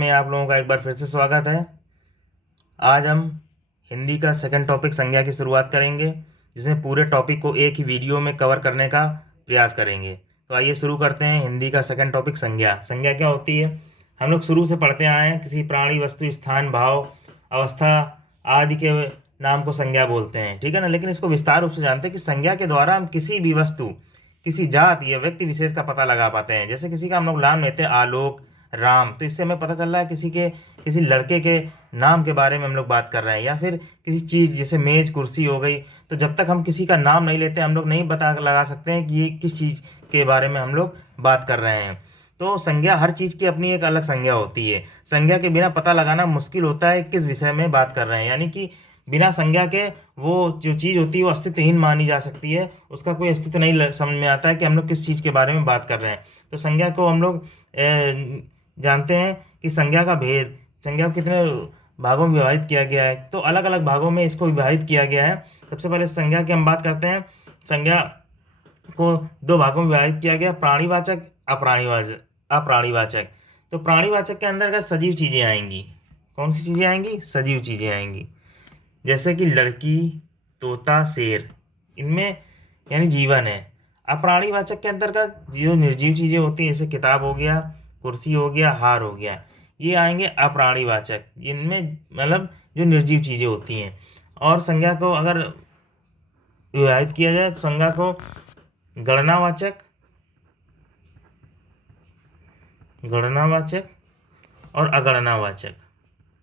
में आप लोगों का एक बार फिर से स्वागत है। आज हम हिंदी का सेकंड टॉपिक संज्ञा की शुरुआत करेंगे, जिसमें पूरे टॉपिक को एक ही वीडियो में कवर करने का प्रयास करेंगे। तो आइए शुरू करते हैं। हिंदी का सेकंड टॉपिक संज्ञा। संज्ञा क्या होती है? हम लोग शुरू से पढ़ते आए हैं, किसी प्राणी, वस्तु, स्थान, भाव, अवस्था आदि के नाम को संज्ञा बोलते हैं, ठीक है ना। लेकिन इसको विस्तार रूप से जानते हैं कि संज्ञा के द्वारा हम किसी भी वस्तु, किसी जाति या व्यक्ति विशेष का पता लगा पाते हैं। जैसे किसी का हम लोग नाम लेते हैं आलोक, राम, तो इससे हमें पता चल रहा है किसी लड़के के नाम के बारे में हम लोग बात कर रहे हैं। या फिर किसी चीज़ जैसे मेज, कुर्सी हो गई, तो जब तक हम किसी का नाम नहीं लेते हम लोग नहीं पता लगा सकते हैं कि ये किस चीज़ के बारे में हम लोग बात कर रहे हैं। तो संज्ञा, हर चीज़ की अपनी एक अलग संज्ञा होती है। संज्ञा के बिना पता लगाना मुश्किल होता है किस विषय में बात कर रहे हैं। यानी कि बिना संज्ञा के वो जो चीज़ होती है वो अस्तित्वहीन मानी जा सकती है, उसका कोई अस्तित्व नहीं समझ में आता है कि हम लोग किस चीज़ के बारे में बात कर रहे हैं। तो संज्ञा को हम लोग जानते हैं कि संज्ञा का भेद, संज्ञा को कितने भागों में विभाजित किया गया है। तो अलग अलग भागों में इसको विभाजित किया गया है। सबसे पहले संज्ञा की हम बात करते हैं। संज्ञा को दो भागों में विभाजित किया गया, प्राणीवाचक, अप्राणीवाचक। अप्राणीवाचक, तो प्राणीवाचक के अंतर्गत सजीव चीज़ें आएंगी। कौन सी चीज़ें आएंगी? सजीव चीज़ें आएंगी। जैसे कि लड़की, तोता, शेर, इनमें यानी जीवन है। अप्राणीवाचक के अंतर्गत जो निर्जीव चीज़ें होती हैं, जैसे किताब हो गया, कुर्सी हो गया, हार हो गया, ये आएंगे अप्राणीवाचक, जिनमें मतलब जो निर्जीव चीज़ें होती हैं। और संज्ञा को अगर विभाजित किया जाए तो संज्ञा को गणनावाचक, गणनावाचक और अगणनावाचक,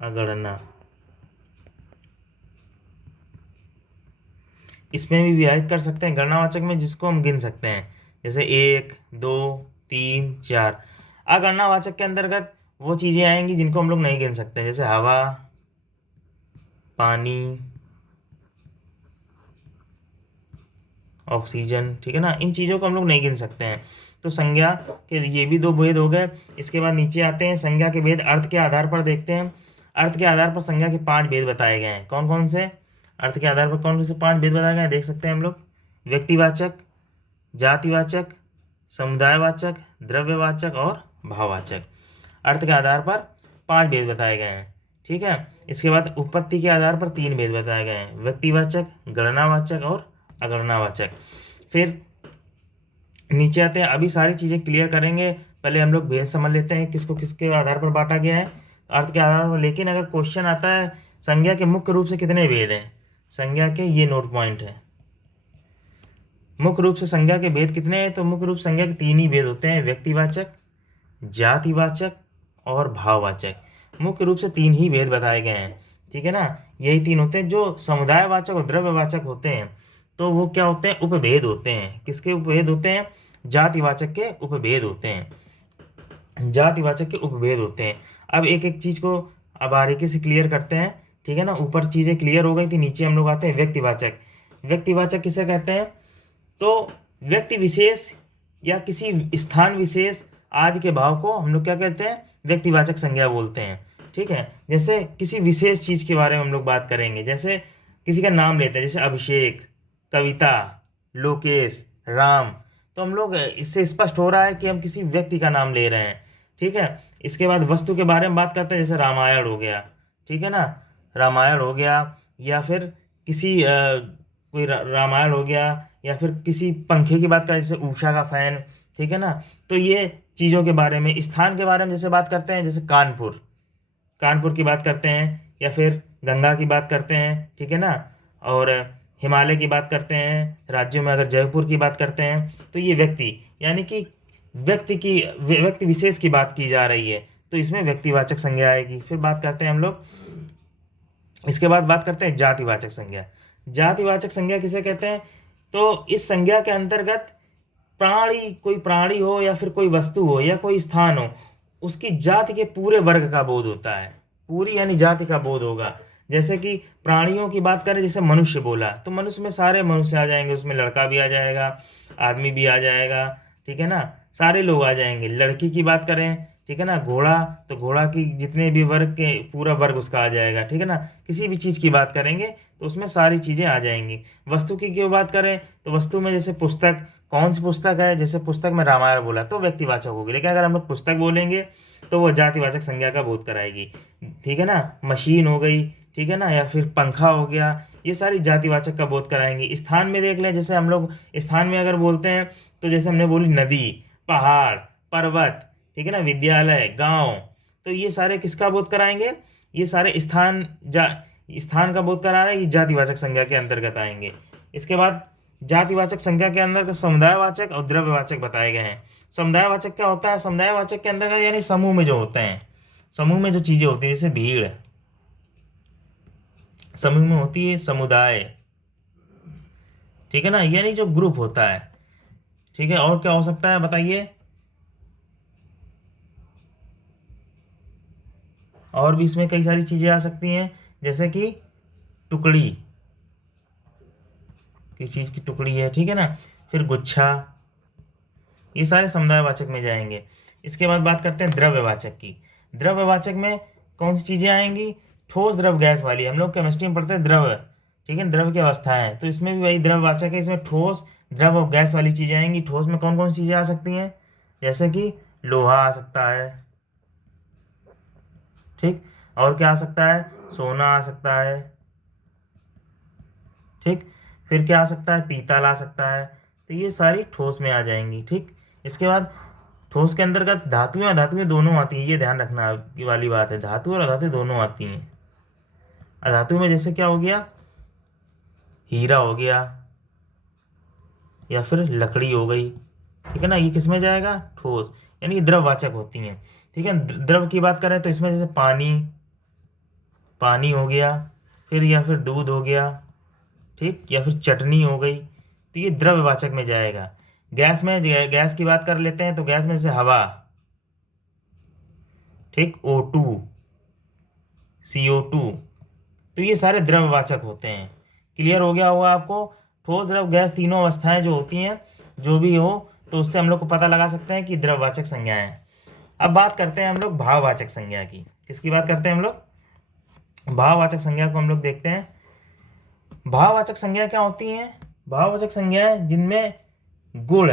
अगणना, इसमें भी विभाजित कर सकते हैं। गणनावाचक में जिसको हम गिन सकते हैं, जैसे 1, 2, 3, 4। अगणनावाचक के अंतर्गत वो चीज़ें आएंगी जिनको हम लोग नहीं गिन सकते, जैसे हवा, पानी, ऑक्सीजन, ठीक है ना। इन चीज़ों को हम लोग नहीं गिन सकते हैं। तो संज्ञा के ये भी दो भेद हो गए। इसके बाद नीचे आते हैं, संज्ञा के भेद अर्थ के आधार पर देखते हैं। अर्थ के आधार पर संज्ञा के 5 भेद बताए गए हैं। कौन कौन से? अर्थ के आधार पर कौन कौन से 5 भेद बताए गए हैं देख सकते हैं हम लोग। व्यक्तिवाचक, जातिवाचक, समुदायवाचक, द्रव्यवाचक और भाववाचक। अर्थ के आधार पर 5 भेद बताए गए हैं, ठीक है। इसके बाद उत्पत्ति के आधार पर 3 भेद बताए गए हैं, व्यक्तिवाचक, गणनावाचक और अगणनावाचक। फिर नीचे आते हैं, अभी सारी चीज़ें क्लियर करेंगे, पहले हम लोग भेद समझ लेते हैं किसको किसके आधार पर बांटा गया है, अर्थ के आधार पर। लेकिन अगर क्वेश्चन आता है संज्ञा के मुख्य रूप से कितने भेद हैं, संज्ञा के ये नोट पॉइंट है। मुख्य रूप से संज्ञा के भेद कितने हैं? तो मुख्य रूप से संज्ञा के 3 ही भेद होते हैं, व्यक्तिवाचक, जातिवाचक और भाववाचक। मुख्य रूप से 3 ही भेद बताए गए हैं, ठीक है ना। यही 3 होते हैं। जो समुदायवाचक और द्रव्यवाचक होते हैं तो वो क्या होते हैं? उपभेद होते हैं। किसके उपभेद होते हैं? जातिवाचक के उपभेद होते हैं, जातिवाचक के उपभेद होते हैं। अब एक एक चीज़ को अब बारीकी से क्लियर करते हैं, ठीक है ना। ऊपर चीज़ें क्लियर हो गई थी, नीचे हम लोग आते हैं व्यक्तिवाचक। व्यक्तिवाचक किसे कहते हैं? तो व्यक्ति विशेष या किसी स्थान विशेष आदि के भाव को हम लोग क्या कहते हैं? व्यक्तिवाचक संज्ञा बोलते हैं, ठीक है। जैसे किसी विशेष चीज़ के बारे में हम लोग बात करेंगे, जैसे किसी का नाम लेते हैं, जैसे अभिषेक, कविता, लोकेश, राम, तो हम लोग इससे स्पष्ट हो रहा है कि हम किसी व्यक्ति का नाम ले रहे हैं, ठीक है। इसके बाद वस्तु के बारे में बात करते हैं, जैसे रामायण हो गया, ठीक है ना, रामायण हो गया। या फिर किसी कोई रामायण हो गया, या फिर किसी पंखे की बात करें, जैसे उषा का फैन, ठीक है ना। तो ये चीज़ों के बारे में। स्थान के बारे में जैसे बात करते हैं, जैसे कानपुर, कानपुर की बात करते हैं, या फिर गंगा की बात करते हैं, ठीक है ना। और हिमालय की बात करते हैं, राज्यों में अगर जयपुर की बात करते हैं, तो ये व्यक्ति यानी कि व्यक्ति विशेष की बात की जा रही है, तो इसमें व्यक्तिवाचक संज्ञा आएगी। फिर बात करते हैं हम लोग, इसके बाद बात करते हैं जातिवाचक संज्ञा। जातिवाचक संज्ञा किसे कहते हैं? तो इस संज्ञा के अंतर्गत प्राणी, कोई प्राणी हो या फिर कोई वस्तु हो या कोई स्थान हो, उसकी जाति के पूरे वर्ग का बोध होता है, पूरी यानी जाति का बोध होगा। जैसे कि प्राणियों की बात करें, जैसे मनुष्य बोला तो मनुष्य में सारे मनुष्य आ जाएंगे, उसमें लड़का भी आ जाएगा, आदमी भी आ जाएगा, ठीक है ना, सारे लोग आ जाएंगे। लड़की की बात करें, ठीक है ना, घोड़ा, तो घोड़ा की जितने भी वर्ग के पूरा वर्ग उसका आ जाएगा, ठीक है ना। किसी भी चीज़ की बात करेंगे तो उसमें सारी चीज़ें आ जाएंगी। वस्तु की क्यों बात करें, तो वस्तु में जैसे पुस्तक, कौन सी पुस्तक है, जैसे पुस्तक में रामायण बोला तो व्यक्तिवाचक होगी। लेकिन अगर हम लोग पुस्तक बोलेंगे तो वो जातिवाचक संज्ञा का बोध कराएगी। ठीक है ना, मशीन हो गई, ठीक है ना, या फिर पंखा हो गया, ये सारी जातिवाचक का बोध कराएंगी। स्थान में देख लें, जैसे हम लोग स्थान में अगर बोलते हैं तो जैसे हमने बोली नदी, पहाड़, पर्वत, ठीक है ना, विद्यालय, गांव, तो ये सारे किसका बोध कराएंगे? ये सारे स्थान का बोध करा रहे हैं, ये जातिवाचक संज्ञा के अंतर्गत आएंगे। इसके बाद जातिवाचक संज्ञा के अंदर समुदायवाचक और द्रव्यवाचक बताए गए हैं। समुदायवाचक क्या होता है? समुदायवाचक के अंतर्गत यानी समूह में जो होते हैं, समूह में जो चीजें होती है, जैसे भीड़, समूह में होती है समुदाय, ठीक है ना, यानी जो ग्रुप होता है। ठीक है, और क्या हो सकता है बताइए? और भी इसमें कई सारी चीजें आ सकती हैं, जैसे कि टुकड़ी, किस चीज की टुकड़ी है, ठीक है ना, फिर गुच्छा, ये सारे समुदायवाचक में जाएंगे। इसके बाद बात करते हैं द्रव्यवाचक की। द्रव्यवाचक में कौन सी चीजें आएंगी? ठोस, द्रव, गैस वाली। हम लोग केमिस्ट्री में पढ़ते हैं द्रव, ठीक है, द्रव की अवस्थाएं, तो इसमें भी वही द्रव्यवाचक है। इसमें ठोस, द्रव और गैस वाली चीजें आएंगी। ठोस में कौन कौन सी चीजें आ सकती हैं? जैसे कि लोहा आ सकता है, ठीक, और क्या आ सकता है? सोना आ सकता है, ठीक, फिर क्या आ सकता है? पीतल आ सकता है। तो ये सारी ठोस में आ जाएंगी, ठीक। इसके बाद ठोस के अंतर्गत धातुएं और धातुएं दोनों आती हैं, ये ध्यान रखना की वाली बात है, धातु और अधातु दोनों आती हैं। अधातु में जैसे क्या हो गया? हीरा हो गया, या फिर लकड़ी हो गई, ठीक है ना, ये किस में जाएगा? ठोस, यानी कि द्रववाचक होती हैं। ठीक है, द्रव की बात करें तो इसमें जैसे पानी, पानी हो गया, फिर या फिर दूध हो गया, ठीक, या फिर चटनी हो गई, तो ये द्रव्यवाचक में जाएगा। गैस में, गैस की बात कर लेते हैं तो गैस में जैसे हवा, ठीक, O2, CO2, तो ये सारे द्रव्यवाचक होते हैं। क्लियर हो गया होगा आपको? ठोस, द्रव, गैस तीनों अवस्थाएं जो होती हैं, जो भी हो, तो उससे हम लोग को पता लगा सकते हैं कि द्रव्यवाचक संज्ञाएं हैं। अब बात करते हैं हम लोग भाववाचक संज्ञा की। किसकी बात करते हैं हम लोग? भाववाचक संज्ञा को हम लोग देखते हैं। भाववाचक संज्ञा क्या होती हैं? भाववाचक संज्ञाएं जिनमें गुण,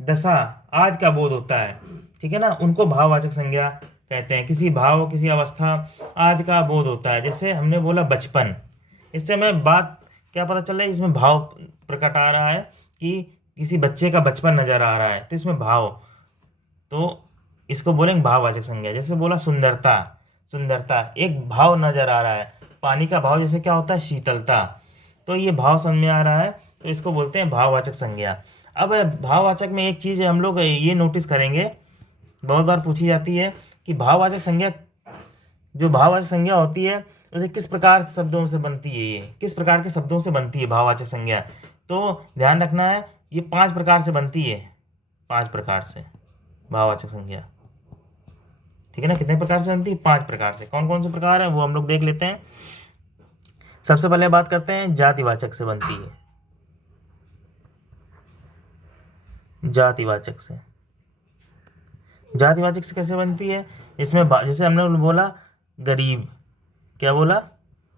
दशा आदि का बोध होता है, ठीक है ना, उनको भाववाचक संज्ञा कहते हैं। किसी भाव, किसी अवस्था आदि का बोध होता है। जैसे हमने बोला बचपन, इससे हमें बात क्या पता चल रहा है? इसमें भाव प्रकट आ रहा है कि किसी बच्चे का बचपन नजर आ रहा है, तो इसमें भाव, तो इसको बोलेंगे भाववाचक संज्ञा। जैसे बोला सुंदरता, सुंदरता एक भाव नजर आ रहा है। पानी का भाव जैसे क्या होता है? शीतलता, तो ये भाव समझ में आ रहा है, तो इसको बोलते हैं भाववाचक संज्ञा। अब भाववाचक में एक चीज हम लोग ये नोटिस करेंगे, बहुत बार पूछी जाती है कि भाववाचक संज्ञा, जो भाववाचक संज्ञा होती है उसे किस प्रकार से शब्दों से बनती है, ये किस प्रकार के शब्दों से बनती है भाववाचक संज्ञा? तो ध्यान रखना है, ये 5 प्रकार से बनती है, 5 प्रकार से भाववाचक संज्ञा, ठीक है ना। कितने प्रकार से बनती है? 5 प्रकार से। कौन कौन से प्रकार है वो हम लोग देख लेते हैं। सबसे पहले बात करते हैं जातिवाचक से बनती है, जातिवाचक से। जातिवाचक से कैसे बनती है? इसमें जैसे हमने बोला गरीब, क्या बोला?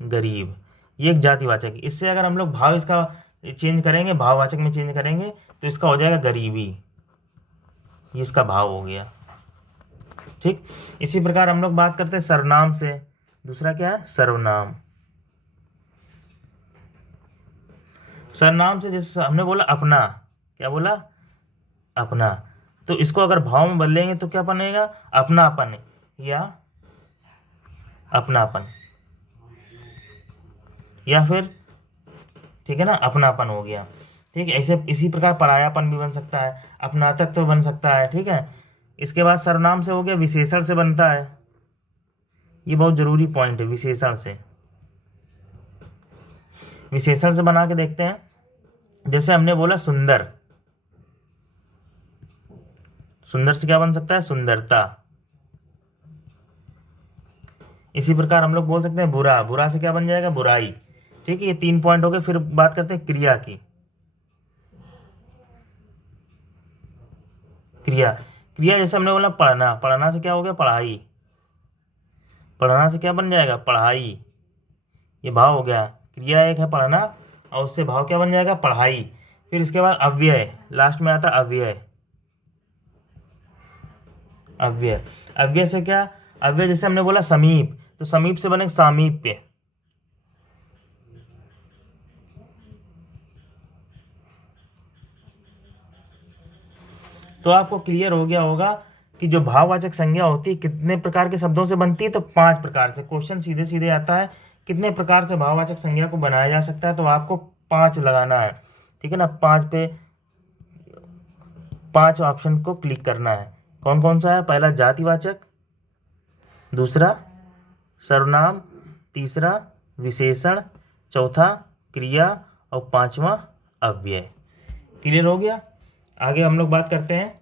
गरीब, ये एक जातिवाचक है। इससे अगर हम लोग भाव इसका चेंज करेंगे, भाववाचक में चेंज करेंगे, तो इसका हो जाएगा गरीबी, ये इसका भाव हो गया, ठीक। इसी प्रकार हम लोग बात करते हैं सर्वनाम से। दूसरा क्या है? सर्वनाम। सर्वनाम से जैसे हमने बोला अपना, क्या बोला? अपना, तो इसको अगर भाव में बदलेंगे तो क्या बनेगा? अपनापन या अपनापन, या फिर, ठीक है ना, अपनापन हो गया, ठीक है। ऐसे इसी प्रकार परायापन भी बन सकता है, अपनातक तो बन सकता है, ठीक है। इसके बाद सर्वनाम से हो गया, विशेषण से बनता है। ये बहुत जरूरी पॉइंट है, विशेषण से। विशेषण से बना के देखते हैं। जैसे हमने बोला सुंदर, सुंदर से क्या बन सकता है? सुंदरता। इसी प्रकार हम लोग बोल सकते हैं बुरा, बुरा से क्या बन जाएगा? बुराई, ठीक है। ये 3 पॉइंट हो गए। फिर बात करते हैं क्रिया की। क्रिया, क्रिया जैसे हमने बोला पढ़ना, पढ़ना से क्या हो गया? पढ़ाई, पढ़ना से क्या बन जाएगा? पढ़ाई, ये भाव हो गया। क्रिया एक है पढ़ना, और उससे भाव क्या बन जाएगा? पढ़ाई। फिर इसके बाद अव्यय, लास्ट में आता अव्यय। अव्यय। अव्यय से क्या, अव्यय जैसे हमने बोला समीप, तो समीप से बने सामीप्य। तो आपको क्लियर हो गया होगा कि जो भाववाचक संज्ञा होती है कितने प्रकार के शब्दों से बनती है, तो 5 प्रकार से। क्वेश्चन सीधे सीधे आता है कितने प्रकार से भाववाचक संज्ञा को बनाया जा सकता है, तो आपको 5 लगाना है, ठीक है ना। 5 पे 5 ऑप्शन को क्लिक करना है। कौन कौन सा है, पहला जातिवाचक, दूसरा सर्वनाम, तीसरा विशेषण, चौथा क्रिया और पांचवा अव्यय। क्लियर हो गया। आगे हम लोग बात करते हैं।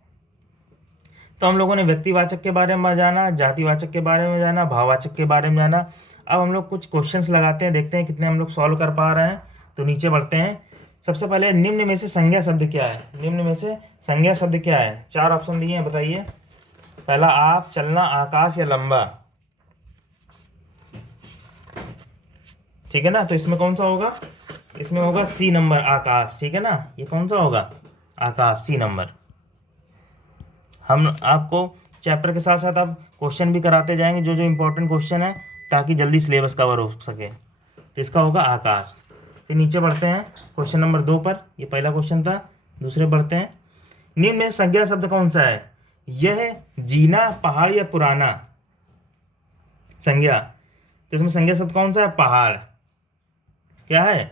तो हम लोगों ने व्यक्तिवाचक के बारे में जाना, जातिवाचक के बारे में जाना, भाववाचक के बारे में जाना। अब हम लोग कुछ क्वेश्चंस लगाते हैं, देखते हैं कितने हम लोग सॉल्व कर पा रहे हैं। तो नीचे बढ़ते हैं। सबसे पहले निम्न में से संज्ञा शब्द क्या है, निम्न में से संज्ञा शब्द क्या है। 4 ऑप्शन दिए हैं, बताइए। पहला आप, चलना, आकाश या लंबा। ठीक है ना, तो इसमें कौन सा होगा, इसमें होगा सी नंबर, आकाश। ठीक है ना, ये कौन सा होगा, आकाश, सी नंबर। हम आपको चैप्टर के साथ साथ अब क्वेश्चन भी कराते जाएंगे, जो जो इंपॉर्टेंट क्वेश्चन है, ताकि जल्दी सिलेबस कवर हो सके। तो इसका होगा आकाश। फिर नीचे बढ़ते हैं क्वेश्चन नंबर 2 पर, ये पहला क्वेश्चन था। दूसरे बढ़ते हैं। निम्न में संज्ञा शब्द कौन सा है, यह जीना, पहाड़ या पुराना। संज्ञा, तो इसमें संज्ञा शब्द कौन सा है, पहाड़। क्या है,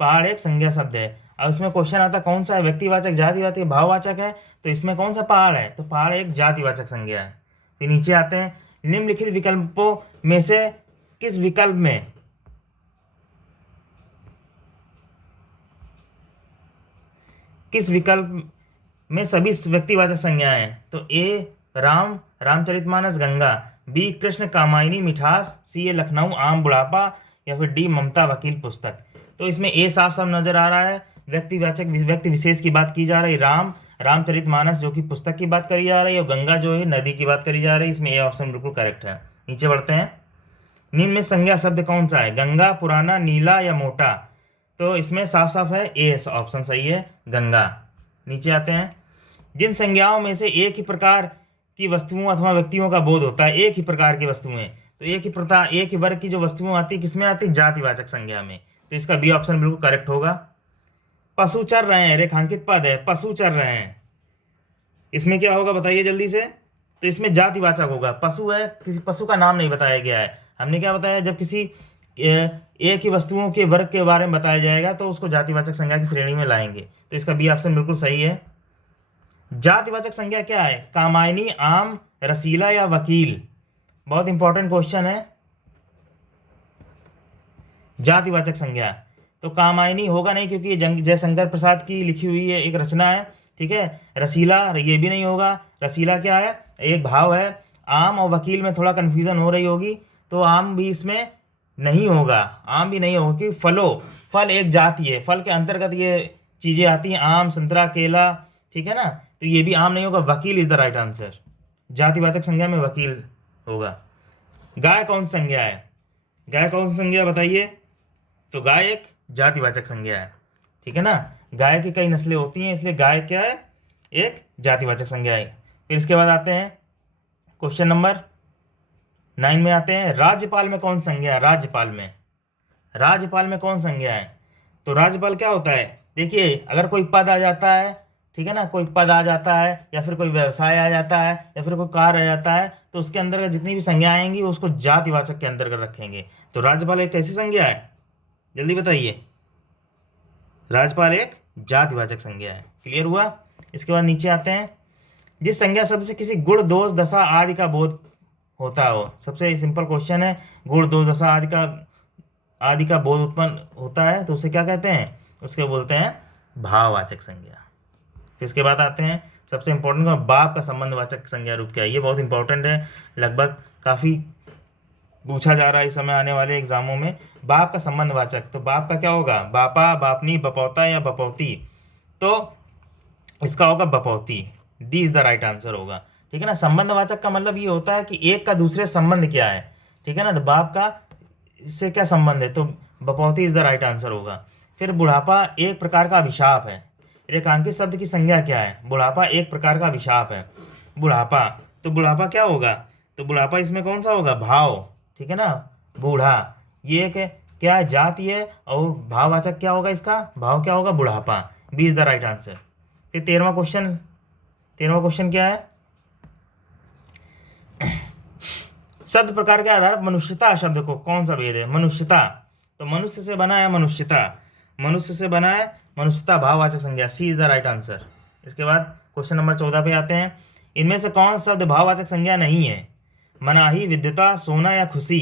पहाड़ एक संज्ञा शब्द है। अब इसमें क्वेश्चन आता कौन सा है, व्यक्तिवाचक, जातिवाचक, भाववाचक है। तो इसमें कौन सा पहाड़ है, तो पहाड़ एक जातिवाचक संज्ञा है। फिर नीचे आते हैं। निम्नलिखित विकल्पों में से किस विकल्प में सभी व्यक्तिवाचक संज्ञाएं हैं। तो ए राम, रामचरितमानस, गंगा। बी कृष्ण, कामायनी, मिठास। सी ए लखनऊ, आम, बुढ़ापा। या फिर डी ममता, वकील, पुस्तक। तो इसमें ए साफ साफ नजर आ रहा है, व्यक्तिवाचक व्यक्ति विशेष की बात की जा रही। राम, रामचरितमानस जो कि पुस्तक की बात करी जा रही है, और गंगा जो है नदी की बात करी जा रही है। इसमें ए ऑप्शन बिल्कुल करेक्ट है। नीचे बढ़ते हैं। निम्न में संज्ञा शब्द कौन सा है, गंगा, पुराना, नीला या मोटा। तो इसमें साफ साफ है ए ऑप्शन सही है, गंगा। नीचे आते हैं। जिन संज्ञाओं में से एक ही प्रकार की वस्तुओं अथवा व्यक्तियों का बोध होता है, एक ही प्रकार की वस्तुएं, तो एक ही वर्ग की जो वस्तुएं आती, किसमें आती, जातिवाचक संज्ञा में। तो इसका बी ऑप्शन बिल्कुल करेक्ट होगा। पशु चर रहे हैं, रेखांकित पद है, पशु चर रहे हैं, इसमें क्या होगा बताइए जल्दी से। तो इसमें जातिवाचक होगा, पशु है, किसी पशु का नाम नहीं बताया गया है। हमने क्या बताया, जब किसी एक ही वस्तुओं के वर्ग के बारे में बताया जाएगा तो उसको जातिवाचक संज्ञा की श्रेणी में लाएंगे। तो इसका बी ऑप्शन बिल्कुल सही है। जातिवाचक संज्ञा क्या है, कामायनी, आम, रसीला या वकील। बहुत इंपॉर्टेंट क्वेश्चन है। जातिवाचक संज्ञा, तो कामायनी होगा नहीं, क्योंकि ये जयशंकर प्रसाद की लिखी हुई है एक रचना है। ठीक है, रसीला ये भी नहीं होगा। रसीला क्या है, एक भाव है। आम और वकील में थोड़ा कन्फ्यूजन हो रही होगी, तो आम भी इसमें नहीं होगा, आम भी नहीं होगा, क्योंकि फल एक जाति है, फल के अंतर्गत ये चीज़ें आती हैं, आम, संतरा, केला। ठीक है ना, तो ये भी आम नहीं होगा। वकील इज द राइट आंसर। जातिवाचक संज्ञा में वकील होगा। गाय कौन सी संज्ञा है, गाय कौन सी संज्ञा बताइए। तो गाय एक जातिवाचक संज्ञा है। ठीक है ना, गाय की कई नस्लें होती हैं, इसलिए गाय क्या है, एक जातिवाचक संज्ञा है। फिर इसके बाद आते हैं क्वेश्चन नंबर 9 में आते हैं। राज्यपाल में कौन संज्ञा है, राज्यपाल में कौन संज्ञा है। तो राज्यपाल क्या होता है, देखिए अगर कोई पद आ जाता है, ठीक है ना, कोई पद आ जाता है, या फिर कोई व्यवसाय आ जाता है, या फिर कोई कार्य आ जाता है, तो उसके अंदर जितनी भी संज्ञाएं आएंगी उसको जातिवाचक के अंतर्गत रखेंगे। तो राज्यपाल एक कैसी संज्ञा है, जल्दी बताइए। राज्यपाल एक जातिवाचक संज्ञा है। क्लियर हुआ। इसके बाद नीचे आते हैं। जिस संज्ञा शब्द से किसी गुण, दोष, दशा आदि का बोध होता हो। सबसे सिंपल क्वेश्चन है, गुण, दोष, दशा आदि का बोध उत्पन्न होता है, तो उसे क्या कहते हैं, उसके बोलते हैं भाववाचक संज्ञा। फिर इसके बाद आते हैं सबसे इंपॉर्टेंट, बाप का संबंधवाचक संज्ञा रूप क्या है। ये बहुत इंपॉर्टेंट है, लगभग काफ़ी पूछा जा रहा है इस समय आने वाले एग्जामों में। बाप का संबंधवाचक, तो बाप का क्या होगा, बापा, बापनी, बपौता या बपौती। तो इसका होगा बपौती। D is the right answer होगा। ठीक है ना, संबंधवाचक का मतलब ये होता है कि एक का दूसरे संबंध क्या है। ठीक है ना, तो बाप का इससे क्या संबंध है, तो बपौती इज द राइट आंसर होगा। फिर बुढ़ापा एक प्रकार का अभिशाप है। रेखांकित शब्द की संज्ञा क्या है, बुढ़ापा एक प्रकार का अभिशाप है। बुढ़ापा, तो बुढ़ापा क्या होगा? तो बुढ़ापा इसमें कौन सा होगा? भाव, ठीक है ना, बूढ़ा। ये क्या है? जाति है, और भाववाचक क्या होगा इसका? भाव क्या होगा? बुढ़ापा। B is the right answer. फिर 13वां क्वेश्चन क्या है? शब्द प्रकार के आधार पर मनुष्यता शब्द को कौन सा भेद है? मनुष्यता, तो मनुष्य से बना है मनुष्यता, मनुष्य से बना है मनुष्यता, भाववाचक संज्ञा। सी इज द राइट आंसर। इसके बाद क्वेश्चन नंबर 14 पे आते हैं। इनमें से कौन सा शब्द भाववाचक संज्ञा नहीं है? मनाही, विद्युता, सोना या खुशी,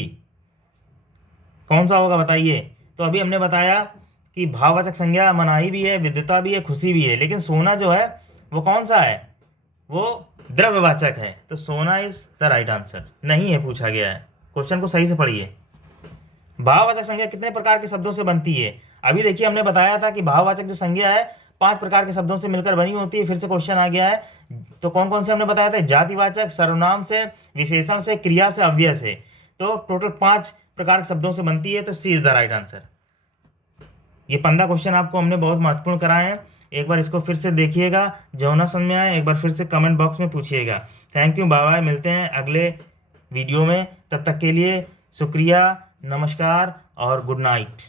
कौन सा होगा बताइए? तो अभी हमने बताया कि भाववाचक संज्ञा मनाही भी है, विद्युता भी है, खुशी भी है, लेकिन सोना जो है वो कौन सा है? वो द्रव्यवाचक है। तो सोना इज द राइट आंसर। नहीं है पूछा गया है, क्वेश्चन को सही से पढ़िए। भाववाचक संज्ञा कितने प्रकार के शब्दों से बनती है? अभी देखिए हमने बताया था कि भाववाचक जो संज्ञा है 5 प्रकार के शब्दों से मिलकर बनी होती है। फिर से क्वेश्चन आ गया है, तो कौन कौन से हमने बताया था? जातिवाचक, सर्वनाम से, विशेषण से, क्रिया से, अव्यय से। तो टोटल 5 प्रकार के शब्दों से बनती है। तो सी इज द राइट आंसर। ये 15 क्वेश्चन आपको हमने बहुत महत्वपूर्ण कराए हैं। एक बार इसको फिर से देखिएगा, जो ना समझ में आए एक बार फिर से कमेंट बॉक्स में पूछिएगा। थैंक यू, बाय बाय, मिलते हैं अगले वीडियो में। तब तक के लिए शुक्रिया, नमस्कार और गुड नाइट।